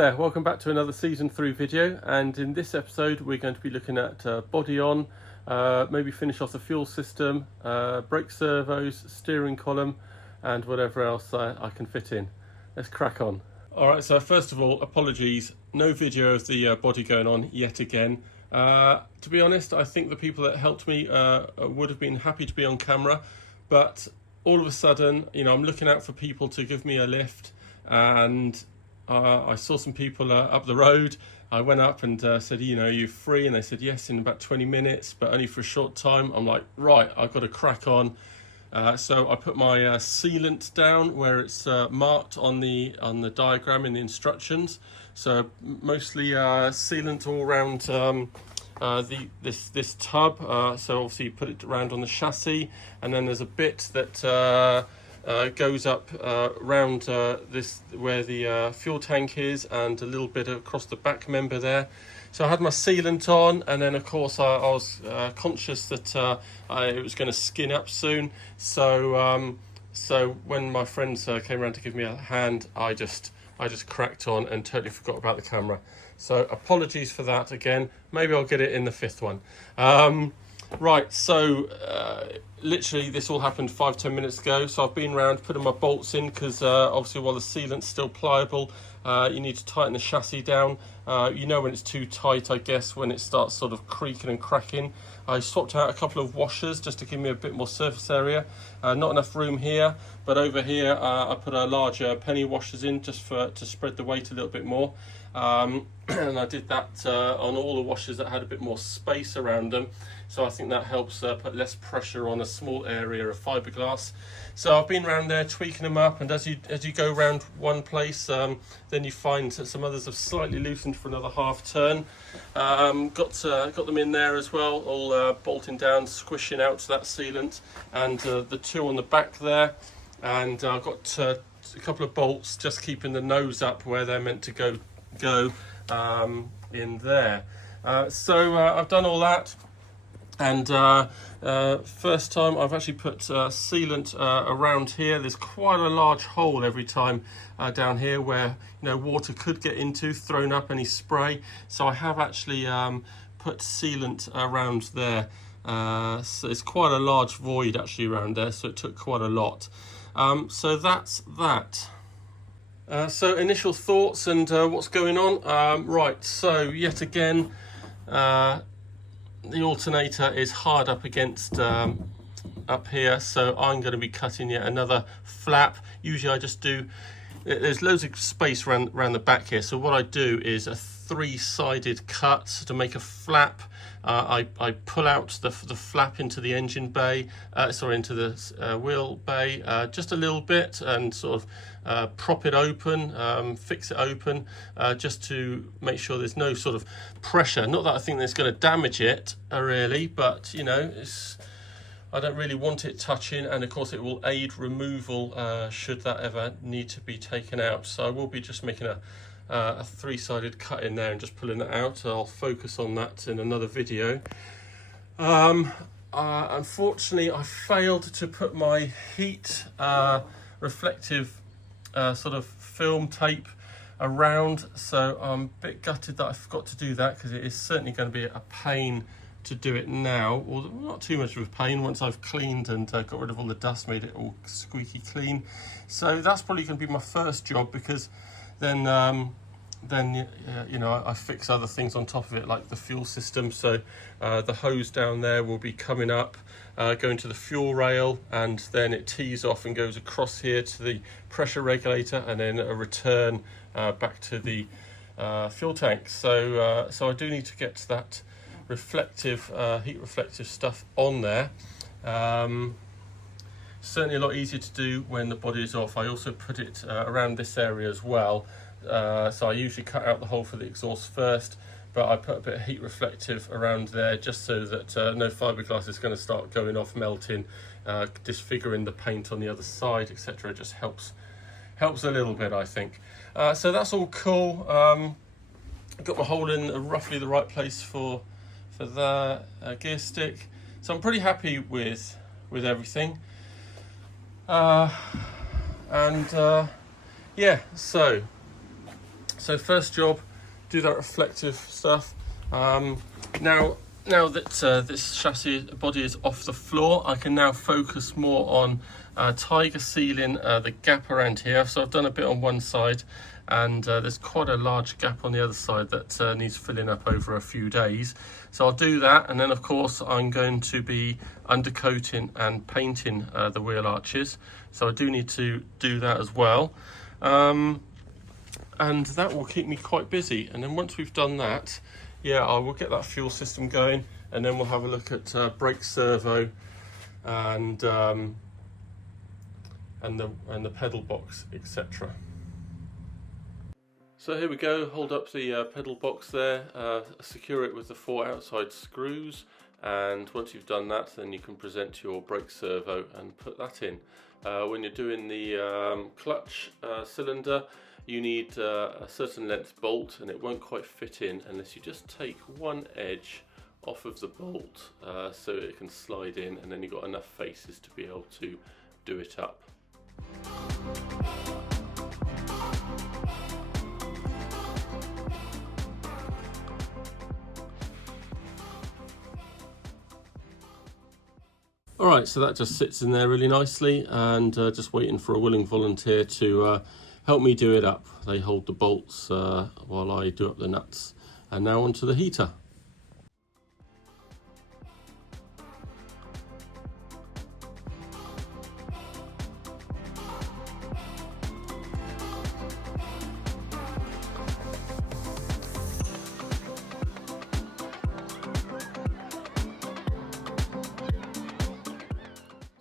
There, welcome back to another season 3 video, and in this episode we're going to be looking at body on, maybe finish off the fuel system, brake servos, steering column and whatever else I can fit in. Let's crack on. Alright, so first of all, apologies, no video of the body going on yet again. To be honest, I think the people that helped me would have been happy to be on camera, but all of a sudden, you know, I'm looking out for people to give me a lift, and I saw some people up the road. I went up and said, you know, are you free? And they said, yes, in about 20 minutes, but only for a short time. I'm like, right, I've got to crack on. So I put my sealant down where it's marked on the diagram in the instructions. So mostly sealant all around this tub. So obviously you put it around on the chassis, and then there's a bit that goes up round this where the fuel tank is, and a little bit across the back member there. So I had my sealant on, and then of course I was conscious that it was going to skin up soon. So when my friends came around to give me a hand, I just cracked on and totally forgot about the camera. So apologies for that again. Maybe I'll get it in the fifth one. Right, so literally this all happened 5-10 minutes ago. So I've been around putting my bolts in, because obviously while the sealant's still pliable, you need to tighten the chassis down. You know when it's too tight, I guess, when it starts sort of creaking and cracking. I swapped out a couple of washers just to give me a bit more surface area. Not enough room here, but over here I put a larger penny washers in just to spread the weight a little bit more. And I did that on all the washers that had a bit more space around them, so I think that helps put less pressure on a small area of fiberglass. So I've been around there tweaking them up, and as you go around one place, then you find that some others have slightly loosened for another half turn. Got them in there as well, all bolting down, squishing out that sealant, and the two on the back there, and I've got a couple of bolts just keeping the nose up where they're meant to go in there. So I've done all that, and first time I've actually put sealant around here. There's quite a large hole every time down here where, you know, water could get into, thrown up any spray. So I have actually put sealant around there. So it's quite a large void actually around there, so it took quite a lot. So that's that. So initial thoughts and what's going on. Right, so yet again, the alternator is hard up against up here, so I'm going to be cutting yet another flap. Usually I just do, there's loads of space around the back here, so what I do is a 3-sided cut to make a flap. I pull out the flap into the engine bay, into the wheel bay, just a little bit, and sort of prop it open, fix it open, just to make sure there's no sort of pressure. Not that I think that's going to damage it really, but you know, I don't really want it touching, and of course it will aid removal should that ever need to be taken out. So I will be just making a 3-sided cut in there and just pulling it out. I'll focus on that in another video. Unfortunately, I failed to put my heat reflective sort of film tape around, so I'm a bit gutted that I forgot to do that, because it is certainly going to be a pain to do it now, or not too much of a pain once I've cleaned and got rid of all the dust, made it all squeaky clean. So that's probably going to be my first job, because then you know, I fix other things on top of it, like the fuel system. So the hose down there will be coming up, going to the fuel rail, and then it tees off and goes across here to the pressure regulator, and then a return back to the fuel tank. So I do need to get that reflective, heat reflective stuff on there. Certainly a lot easier to do when the body is off. I also put it around this area as well. So I usually cut out the hole for the exhaust first, but I put a bit of heat reflective around there just so that no fiberglass is going to start going off, melting, disfiguring the paint on the other side, etc. It just helps a little bit, I think. So that's all cool. Got my hole in roughly the right place for the gear stick, so I'm pretty happy with everything. Yeah, so So first job, do that reflective stuff. Now that this chassis body is off the floor, I can now focus more on tiger sealing the gap around here. So I've done a bit on one side, and there's quite a large gap on the other side that needs filling up over a few days. So I'll do that, and then of course I'm going to be undercoating and painting the wheel arches. So I do need to do that as well. And that will keep me quite busy. And then once we've done that, yeah, I will get that fuel system going, and then we'll have a look at brake servo and the pedal box, etc. So here we go. Hold up the pedal box there, secure it with the 4 outside screws, and once you've done that, then you can present your brake servo and put that in. When you're doing the clutch cylinder, you need a certain length bolt, and it won't quite fit in unless you just take one edge off of the bolt so it can slide in, and then you've got enough faces to be able to do it up. Alright, so that just sits in there really nicely, and just waiting for a willing volunteer to help me do it up. They hold the bolts while I do up the nuts. And now onto the heater.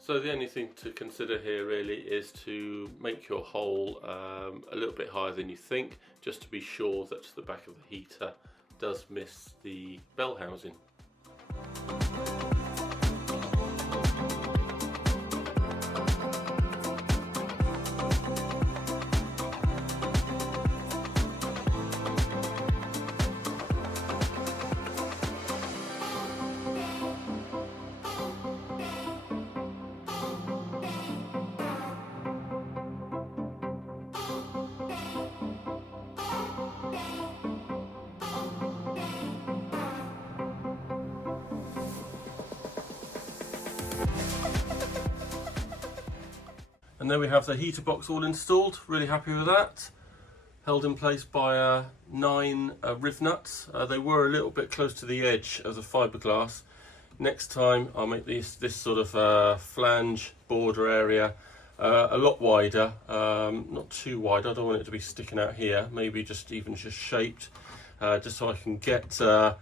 So the only thing to consider here really is to make your hole a little bit higher than you think, just to be sure that the back of the heater does miss the bell housing. And then we have the heater box all installed. Really happy with that. Held in place by 9 riv nuts. They were a little bit close to the edge of the fiberglass. Next time I'll make this sort of flange border area a lot wider, not too wide. I don't want it to be sticking out here. Maybe just shaped, just so I can get a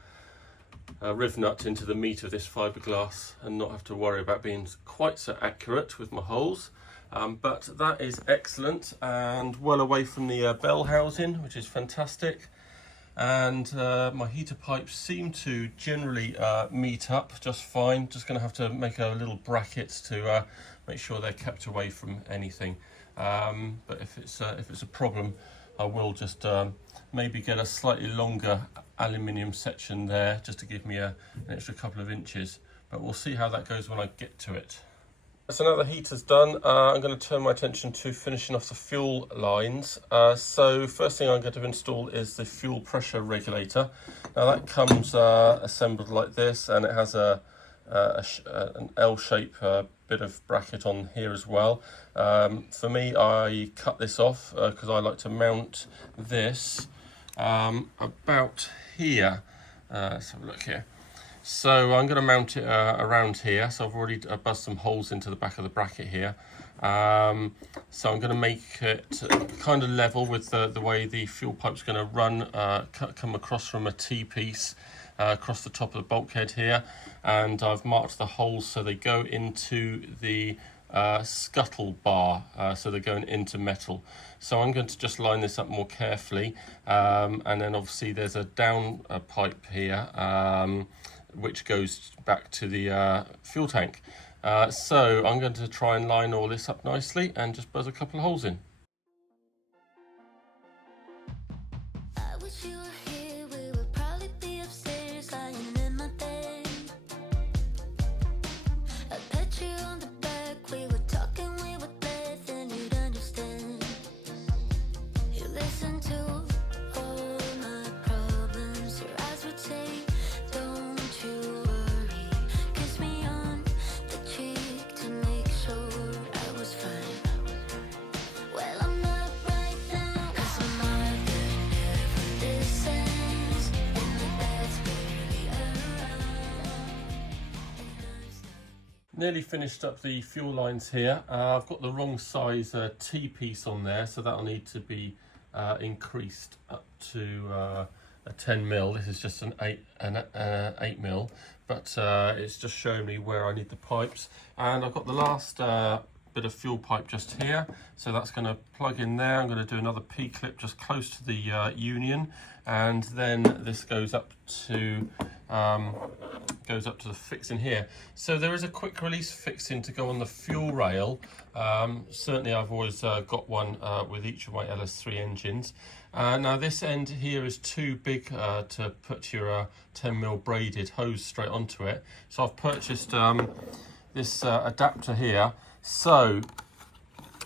riv nut into the meat of this fiberglass and not have to worry about being quite so accurate with my holes. But that is excellent and well away from the bell housing, which is fantastic. And my heater pipes seem to generally meet up just fine. Just going to have to make a little bracket to make sure they're kept away from anything. But if it's a problem, I will just maybe get a slightly longer aluminium section there, just to give me an extra couple of inches. But we'll see how that goes when I get to it. So now the heater's done, I'm going to turn my attention to finishing off the fuel lines. So first thing I'm going to install is the fuel pressure regulator. Now that comes assembled like this, and it has an L-shape bit of bracket on here as well. For me, I cut this off because I like to mount this about here. Let's have a look here. So I'm going to mount it around here. So I've already buzzed some holes into the back of the bracket here. So I'm going to make it kind of level with the way the fuel pipe's going to run, come across from a T-piece across the top of the bulkhead here. And I've marked the holes so they go into the scuttle bar, so they're going into metal. So I'm going to just line this up more carefully. And then obviously there's a down pipe here, which goes back to the fuel tank. So I'm going to try and line all this up nicely and just buzz a couple of holes in. Nearly finished up the fuel lines here. I've got the wrong size T-piece on there, so that'll need to be increased up to a 10 mil. This is just an 8 mil, but it's just showing me where I need the pipes. And I've got the last bit of fuel pipe just here, so that's going to plug in there. I'm going to do another P-clip just close to the union, and then this goes up to the fixing here. So there is a quick release fixing to go on the fuel rail. Certainly I've always got one with each of my LS3 engines. Now this end here is too big to put your 10 mil braided hose straight onto it, so I've purchased this adapter here. So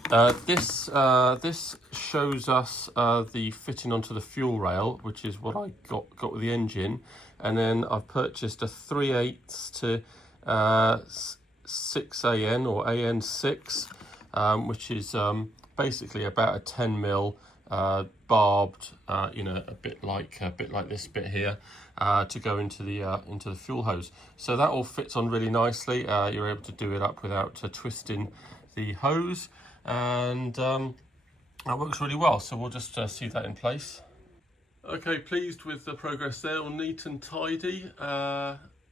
this shows us the fitting onto the fuel rail, which is what I got with the engine, and then I've purchased a 3/8 to 6 AN or AN6, which is basically about a 10 mil barbed, you know, a bit like this bit here, to go into the fuel hose. So that all fits on really nicely. You're able to do it up without twisting the hose, and that works really well. So we'll just see that in place. Okay, pleased with the progress there, all neat and tidy.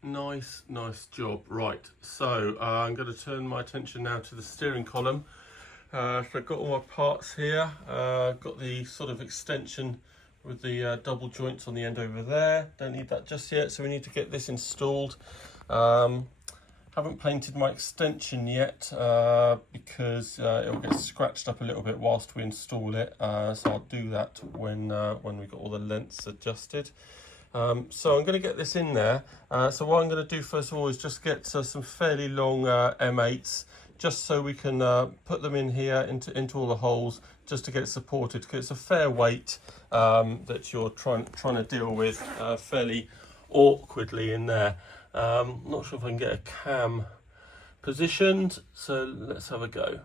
Nice job. Right, so I'm going to turn my attention now to the steering column. So I've got all my parts here. Got the sort of extension with the double joints on the end over there. Don't need that just yet, so we need to get this installed. Haven't painted my extension yet because it will get scratched up a little bit whilst we install it. So I'll do that when we've got all the lengths adjusted. So I'm going to get this in there. So what I'm going to do first of all is just get some fairly long M8s, just so we can put them in here into all the holes, just to get it supported, because it's a fair weight that you're trying to deal with fairly awkwardly in there. Not sure if I can get a cam positioned, so let's have a go.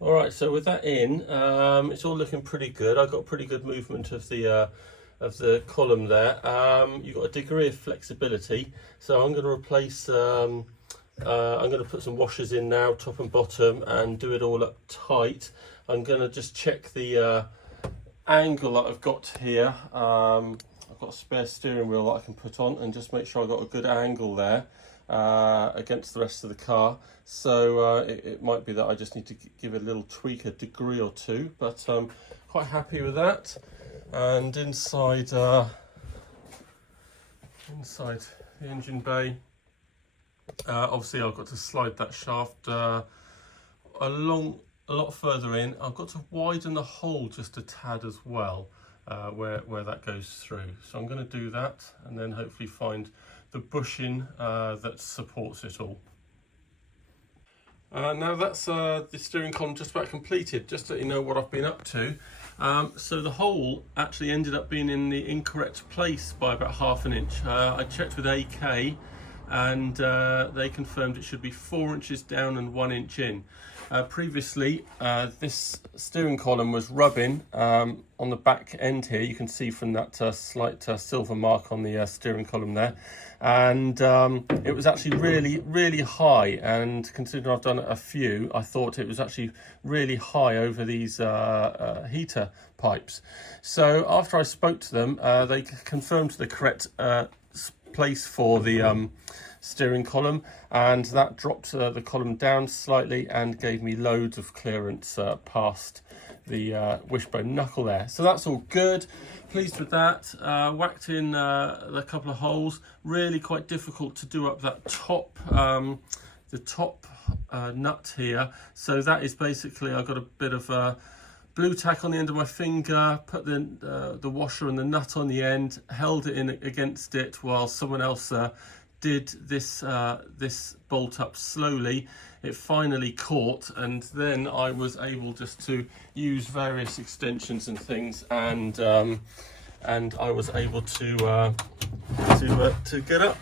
All right, so with that in, it's all looking pretty good. I've got pretty good movement of the column there. You've got a degree of flexibility, so I'm going to replace. I'm going to put some washers in now, top and bottom, and do it all up tight. I'm going to just check the angle that I've got here. I've got a spare steering wheel that I can put on, and just make sure I've got a good angle there against the rest of the car. So it might be that I just need to give it a little tweak, a degree or two, but I'm quite happy with that. And inside the engine bay, obviously I've got to slide that shaft a lot further in. I've got to widen the hole just a tad as well, where that goes through. So I'm going to do that, and then hopefully find the bushing that supports it all. Now that's the steering column just about completed. Just to let you know what I've been up to. So the hole actually ended up being in the incorrect place by about ½ an inch. I checked with AK, and they confirmed it should be 4 inches down and 1 inch in. Previously, this steering column was rubbing on the back end here. You can see from that slight silver mark on the steering column there. And it was actually really high, and considering I've done a few, I thought it was actually really high over these heater pipes. So after I spoke to them, they confirmed the correct place for the steering column, and that dropped the column down slightly and gave me loads of clearance past the wishbone knuckle there. So that's all good. Pleased with that. Whacked in a couple of holes. Really quite difficult to do up that top, the top nut here. So that is basically, I've got a bit of blue tack on the end of my finger, put the washer and the nut on the end, held it in against it while someone else did this bolt up slowly. It finally caught, and then I was able just to use various extensions and things, and I was able to get up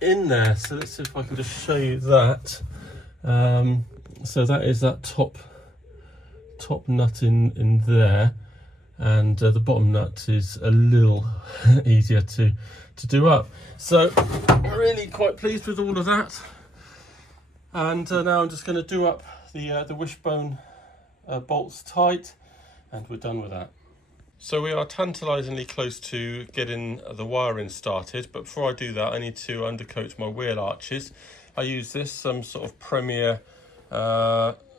in there. So let's see if I can just show you that. So that is that top nut in there, and the bottom nut is a little easier to do up. So really quite pleased with all of that, and now I'm just going to do up the wishbone bolts tight, and we're done with that. So we are tantalisingly close to getting the wiring started, but before I do that I need to undercoat my wheel arches. I use this some sort of Premier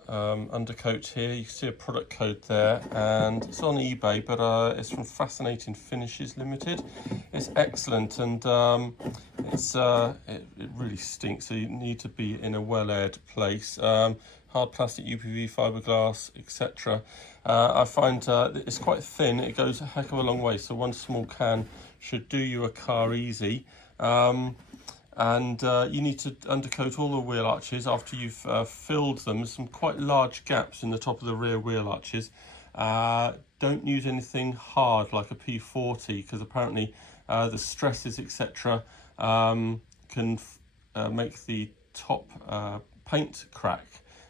undercoat here. You can see a product code there, and it's on eBay, but it's from Fascinating Finishes Limited. It's excellent, and it really stinks, so you need to be in a well-aired place. Hard plastic, UPV, fiberglass, etc. I find it's quite thin. It goes a heck of a long way, so one small can should do you a car easy. And you need to undercoat all the wheel arches after you've filled them. There's some quite large gaps in the top of the rear wheel arches. Don't use anything hard like a P40, because apparently the stresses, etc. Can make the top paint crack.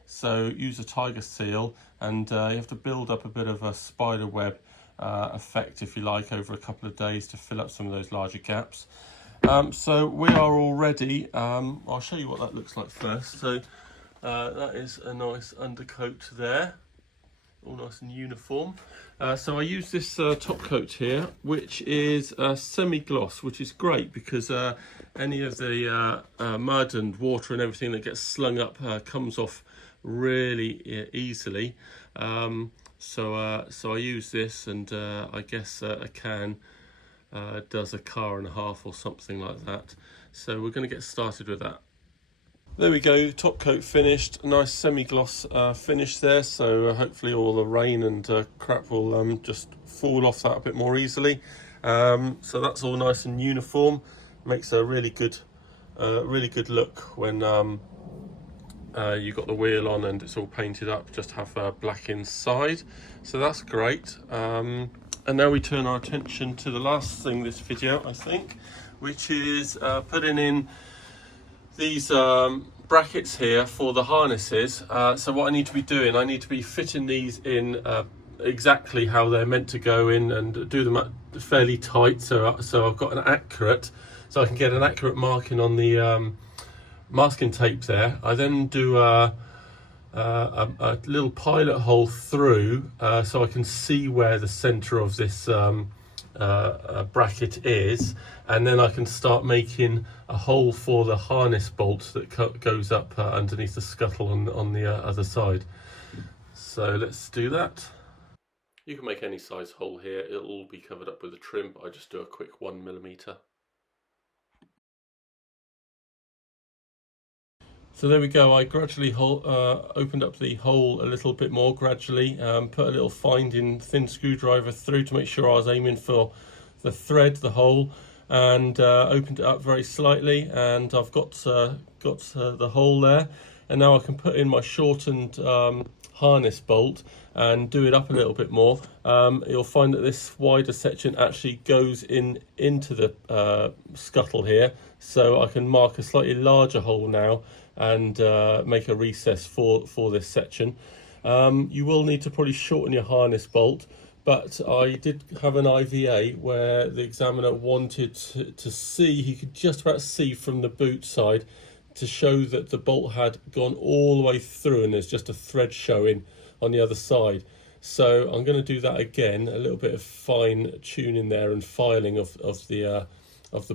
So use a tiger seal, and you have to build up a bit of a spider web effect, if you like, over a couple of days to fill up some of those larger gaps. So we are all ready. I'll show you what that looks like first. So that is a nice undercoat there, all nice and uniform. So I use this top coat here, which is semi-gloss, which is great because any of the mud and water and everything that gets slung up comes off really easily. So I use this, and I guess a can does a car and a half or something like that. So we're going to get started with that. There we go, top coat finished, nice semi-gloss finish there, so hopefully all the rain and crap will just fall off that a bit more easily. So that's all nice and uniform, makes a really good look when you've got the wheel on and it's all painted up, just have black inside, so that's great. And now we turn our attention to the last thing this video, I think, which is putting in these brackets here for the harnesses. So what I need to be doing, I need to be fitting these in exactly how they're meant to go in, and do them fairly tight, so I've got an accurate, so I can get an accurate marking on the masking tape there. I then do a little pilot hole through, so I can see where the center of this bracket is, and then I can start making a hole for the harness bolt that goes up underneath the scuttle on the other side. So let's do that. You can make any size hole here, it'll all be covered up with a trim, but I just do a quick 1mm. So there we go, I gradually opened up the hole a little bit more gradually, put a little finding thin screwdriver through to make sure I was aiming for the thread, the hole, and opened it up very slightly, and I've got the hole there. And now I can put in my shortened harness bolt and do it up a little bit more. You'll find that this wider section actually goes into the scuttle here, so I can mark a slightly larger hole now and make a recess for this section. You will need to probably shorten your harness bolt, but I did have an IVA where the examiner wanted to see, he could just about see from the boot side to show that the bolt had gone all the way through and there's just a thread showing on the other side. So I'm going to do that again, a little bit of fine tuning there and filing of the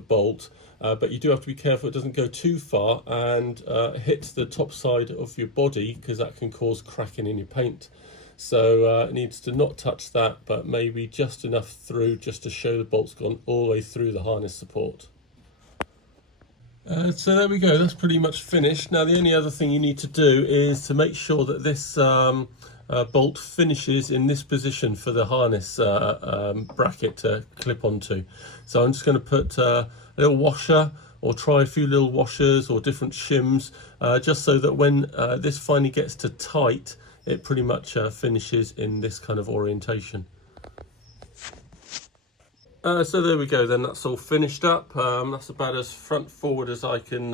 bolt. But you do have to be careful it doesn't go too far and hit the top side of your body, because that can cause cracking in your paint. So it needs to not touch that, but maybe just enough through just to show the bolt's gone all the way through the harness support. So there we go, that's pretty much finished. Now the only other thing you need to do is to make sure that this bolt finishes in this position for the harness bracket to clip onto. So I'm just going to put a little washer, or try a few little washers or different shims, just so that when this finally gets to tight, it pretty much finishes in this kind of orientation. So there we go then, that's all finished up. That's about as front forward as I can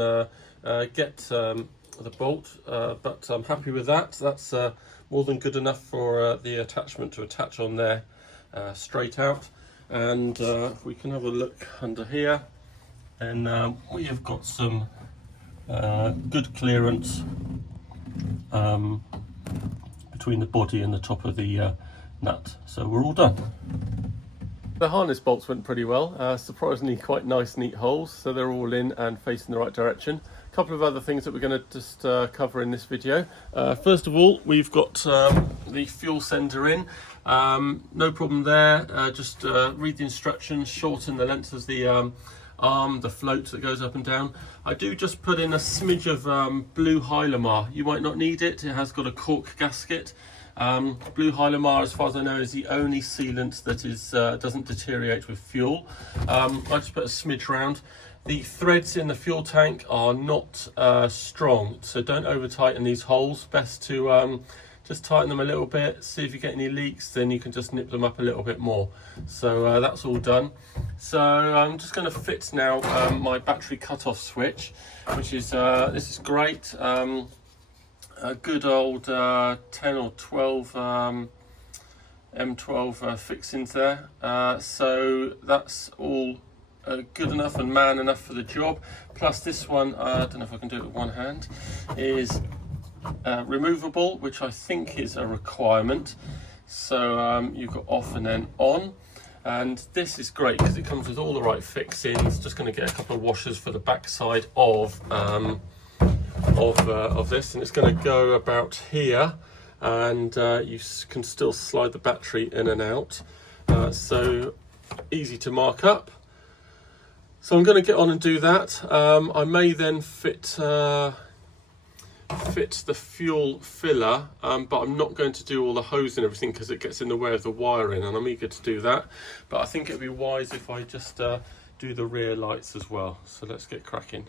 get the bolt, but I'm happy with that. That's more than good enough for the attachment to attach on there straight out. And we can have a look under here, and we have got some good clearance between the body and the top of the nut, so we're all done. The harness bolts went pretty well, surprisingly quite nice neat holes, so they're all in and facing the right direction. A couple of other things that we're going to just cover in this video. First of all, we've got the fuel sender in, no problem there. Just read the instructions, shorten the length of the arm, the float that goes up and down. I do just put in a smidge of blue Hylamar. You might not need it, it has got a cork gasket. Blue Hylamar, as far as I know, is the only sealant that is doesn't deteriorate with fuel. I just put a smidge round. The threads in the fuel tank are not strong, so don't over tighten these holes. Best to just tighten them a little bit, see if you get any leaks, then you can just nip them up a little bit more. So that's all done. So I'm just going to fit now my battery cut-off switch, which is this is great. A good old 10 or 12 M12 fixings there. So that's all good enough and man enough for the job. Plus this one, I don't know if I can do it with one hand, is removable, which I think is a requirement. So you've got off and then on. And this is great because it comes with all the right fixings. Just going to get a couple of washers for the back side of this, and it's going to go about here, and you can still slide the battery in and out, so easy to mark up. So I'm going to get on and do that. I may then fit the fuel filler, but I'm not going to do all the hose and everything because it gets in the way of the wiring, and I'm eager to do that. But I think it'd be wise if I just do the rear lights as well. So let's get cracking.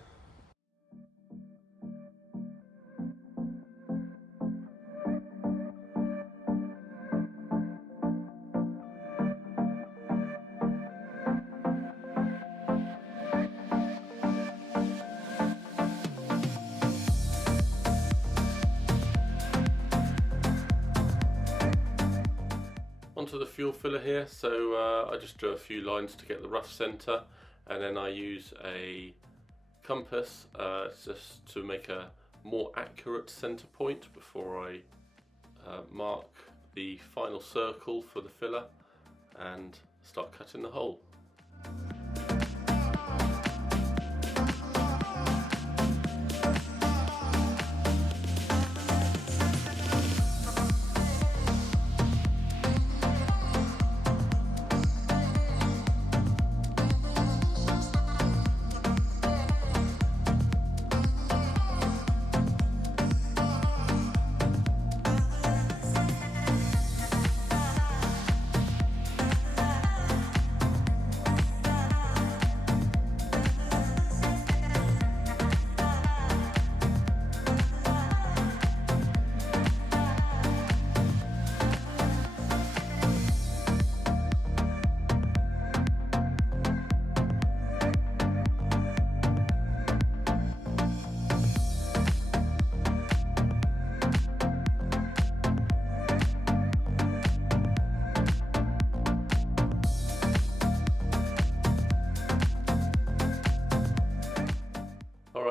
Onto the fuel filler here, so I just drew a few lines to get the rough centre, and then I use a compass just to make a more accurate centre point before I mark the final circle for the filler and start cutting the hole.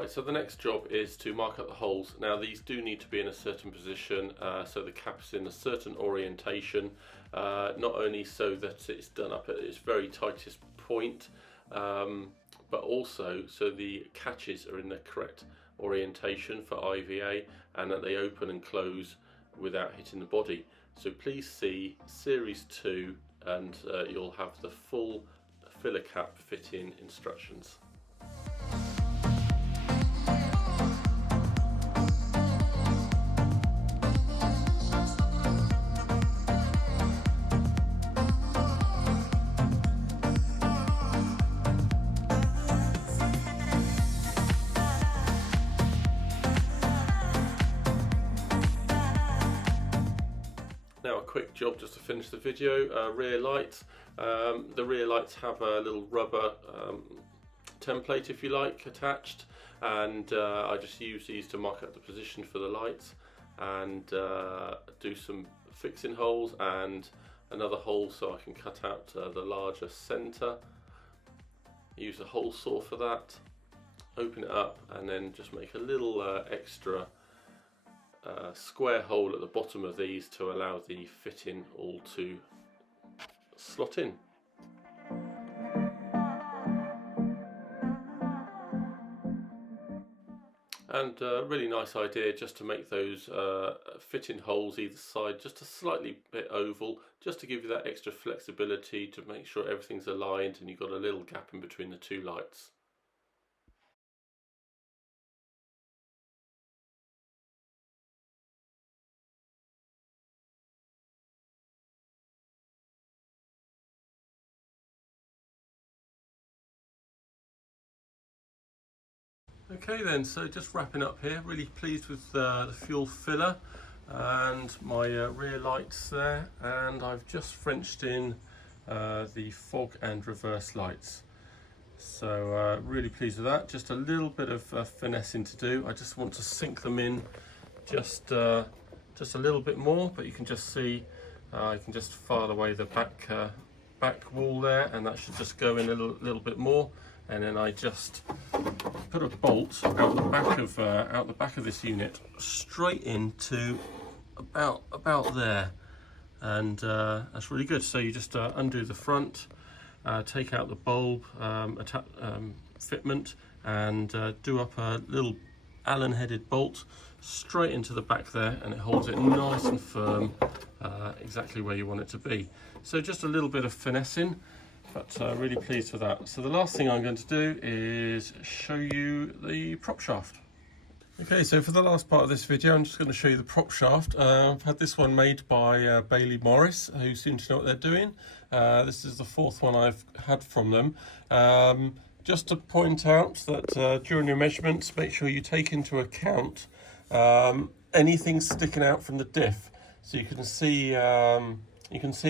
So the next job is to mark up the holes. Now these do need to be in a certain position, so the cap's in a certain orientation, not only so that it's done up at its very tightest point, but also so the catches are in the correct orientation for IVA and that they open and close without hitting the body. So please see Series 2 and you'll have the full filler cap fitting instructions. quick job just to finish the video. Rear lights. The rear lights have a little rubber template, if you like, attached, and I just use these to mark out the position for the lights, and do some fixing holes and another hole so I can cut out the larger centre. Use a hole saw for that. Open it up and then just make a little extra square hole at the bottom of these to allow the fitting all to slot in. And a really nice idea just to make those fitting holes either side just a slightly bit oval, just to give you that extra flexibility to make sure everything's aligned and you've got a little gap in between the two lights. Okay then, so just wrapping up here, really pleased with the fuel filler and my rear lights there, and I've just Frenched in the fog and reverse lights. So really pleased with that. Just a little bit of finessing to do. I just want to sink them in just a little bit more, but you can just see I can just file away the back wall there, and that should just go in a little bit more, and then I just put a bolt out the back of this unit straight into about there, and that's really good. So you just undo the front, take out the bulb fitment, and do up a little Allen headed bolt straight into the back there, and it holds it nice and firm, exactly where you want it to be. So just a little bit of finessing, but really pleased with that. So the last thing I'm going to do is show you the prop shaft. Okay, so for the last part of this video, I'm just going to show you the prop shaft. I've had this one made by Bailey Morris, who seem to know what they're doing. This is the fourth one I've had from them. Just to point out that during your measurements, make sure you take into account anything sticking out from the diff. So you can see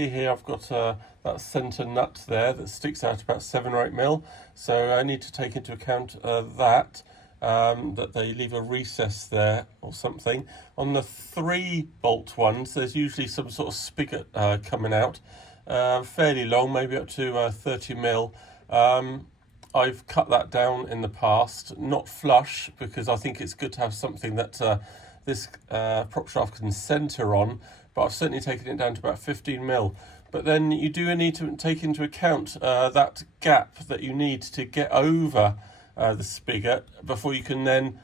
here I've got that centre nut there that sticks out about 7 or 8 mil. So I need to take into account that they leave a recess there or something. On the 3 bolt ones, there's usually some sort of spigot coming out, fairly long, maybe up to 30 mil. I've cut that down in the past, not flush, because I think it's good to have something that this prop shaft can centre on, but I've certainly taken it down to about 15 mil. But then you do need to take into account that gap that you need to get over the spigot before you can then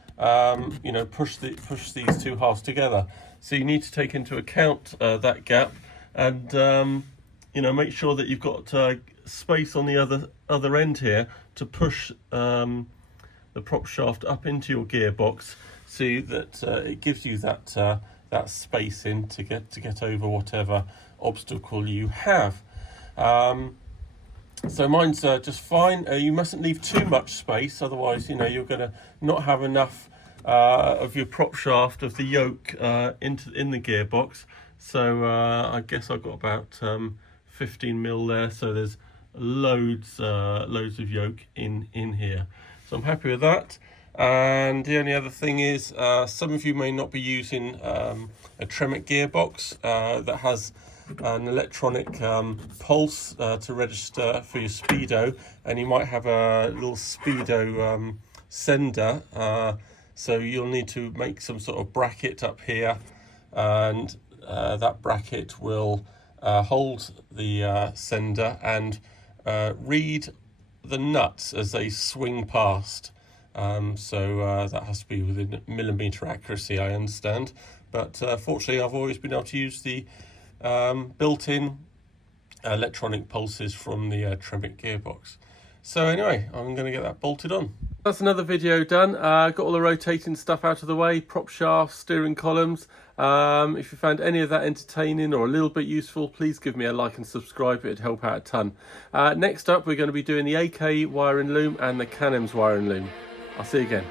push these two halves together. So you need to take into account that gap, and make sure that you've got space on the other end here to push the prop shaft up into your gearbox, so that it gives you that space in to get over whatever obstacle you have. So mine's just fine. You mustn't leave too much space, otherwise you're going to not have enough of your prop shaft of the yoke in the gearbox. So I guess I've got about 15 mil there, so there's loads of yoke in here. So I'm happy with that. And the only other thing is, some of you may not be using a Tremec gearbox that has an electronic pulse to register for your speedo, and you might have a little speedo sender, so you'll need to make some sort of bracket up here, and that bracket will hold the sender and read the nuts as they swing past. So that has to be within millimetre accuracy, I understand, but fortunately I've always been able to use the built-in electronic pulses from the Tremec gearbox. So anyway, I'm going to get that bolted on. That's another video done. Got all the rotating stuff out of the way, prop shafts, steering columns. If you found any of that entertaining or a little bit useful, please give me a like and subscribe. It'd help out a ton. Next up, we're going to be doing the AK wiring loom and the Canem's wiring loom. I'll see you again.